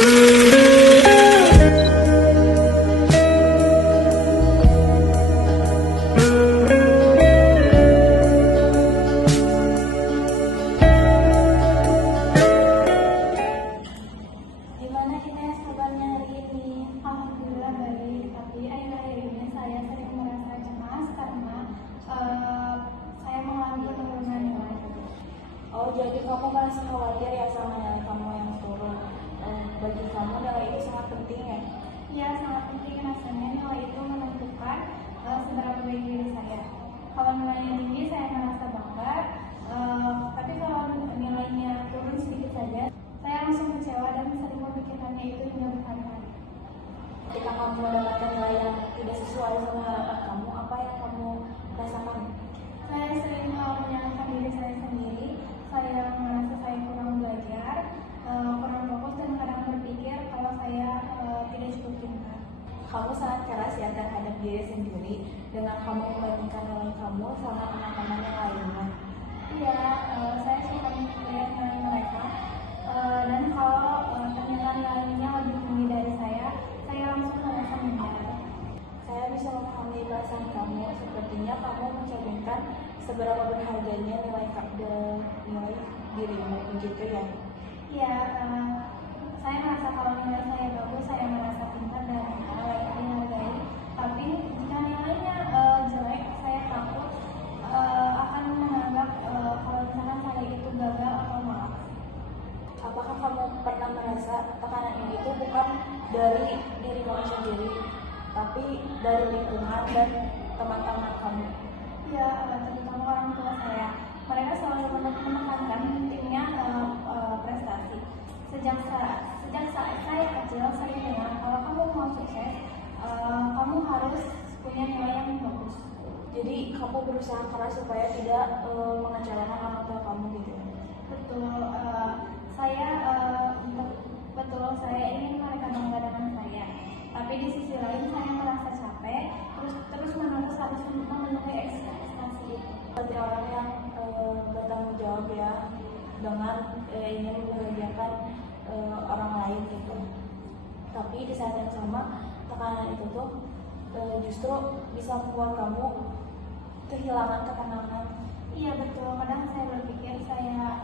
Gimana Ines kabarnya hari ini? Alhamdulillah baik, tapi akhir-akhir ini saya sering merasa cemas karena saya mengalami penurunan nilai. Oh, jadi kamu merasa khawatir ya sama nilai kamu yang turun. Bagi kamu nilai itu sangat penting ya? Ya, sangat penting rasanya nilai itu menentukan seberapa baik diri saya. Kalau nilainya tinggi saya merasa bangga, tapi kalau nilainya turun sedikit saja, saya langsung kecewa dan sering memikirkannya itu hingga berkali-kali. Ketika kamu mendapatkan nilai yang tidak sesuai sama harapan kamu, apa yang kamu rasakan? Saya sering menyalahkan diri saya sendiri. Saya merasa saya kurang belajar, kurang fokus dan kadang berpikir kalau saya tidak cukup pintar. Kamu sangat keras ya terhadap diri sendiri dengan kamu membandingkan nilai kamu sama teman-teman yang lainnya. Iya, saya suka melihat nilai mereka, dan kalau ternyata nilainya lebih tinggi dari saya langsung merasa minder. Saya bisa memahami perasaan kamu. Sepertinya kamu mencerminkan seberapa berharganya nilai dirimu, begitu ya? Iya, saya merasa kalau nilai saya bagus, saya merasa pintar dan layak dihargai. Tapi jika nilainya jelek, saya takut akan menganggap kalau misalkan saya itu gagal atau malas. Apakah kamu pernah merasa tekanan ini itu bukan dari dirimu sendiri, tapi dari lingkungan dan teman-teman kamu? Ya, terutama orang tua saya. Mereka selalu menekankan timnya prestasi. Sejak saat saya kecil, saya dengar kalau kamu mau sukses, kamu harus punya nilai yang bagus. Jadi kamu berusaha keras supaya tidak mengecewakan orang tua kamu gitu. Betul, saya ingin mereka bangga dengan saya. Tapi di sisi lain saya merasa capek, terus menerus harus memenuhi ekspektasi itu. Seperti orang yang bertanggung jawab ya dengan ingin membahagiakan orang lain gitu. Tapi di saat yang sama tekanan itu tuh justru bisa membuat kamu kehilangan ketenangan. Iya betul, kadang saya berpikir saya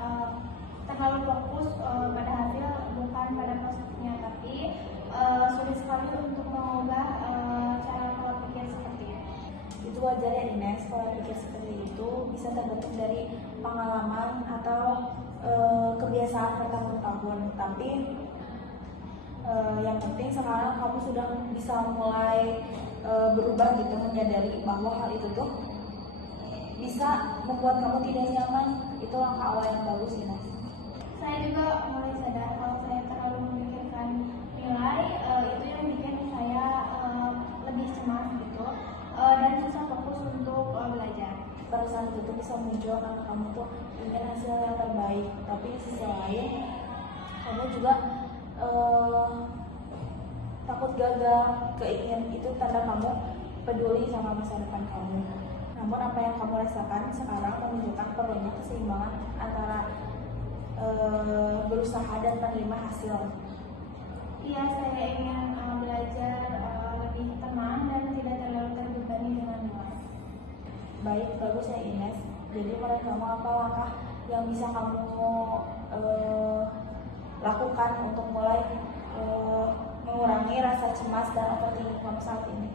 terlalu fokus pada hasil bukan pada prosesnya, tapi sulit sekali untuk mengubah cara pola pikir seperti itu. Itu wajar ya Ines, pola pikir seperti itu bisa terbentuk dari pengalaman atau kebiasaan bertahun-tahun. Tapi yang penting sekarang kamu sudah bisa mulai berubah gitu, menyadari bahwa hal itu tuh bisa membuat kamu tidak nyaman. Itu langkah awal yang bagus Ines. Saya juga mulai sadar kalau saya terlalu memikirkan nilai, itu yang bikin saya lebih cemas gitu, dan susah fokus untuk belajar. Perasaan itu bisa muncul karena kamu tuh ingin hasil yang terbaik, tapi di sisi lain kamu juga takut gagal. Keinginan itu tanda kamu peduli sama masa depan kamu. Namun apa yang kamu rasakan sekarang menunjukkan perlunya keseimbangan antara berusaha dan menerima hasil. Iya, saya ingin belajar lebih tenang dan tidak terlalu terbebani dengan nilai. Baik, bagus ya Ines. Jadi menurut kamu apa langkah yang bisa kamu lakukan untuk mulai mengurangi rasa cemas dan overthinking kamu saat ini?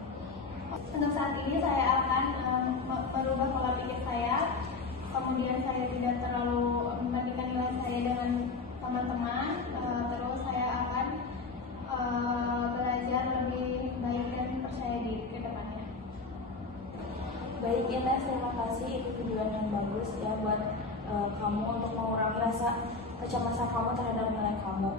Untuk saat ini saya akan merubah pola pikir saya, kemudian saya tidak terlalu membandingkan nilai saya dengan teman-teman, terus saya akan belajar lebih baik dan percaya diri ke depannya. Baik Ines, terima kasih. Itu tujuan yang bagus ya buat kamu untuk mengurangi rasa kecemasan kamu terhadap nilai kamu.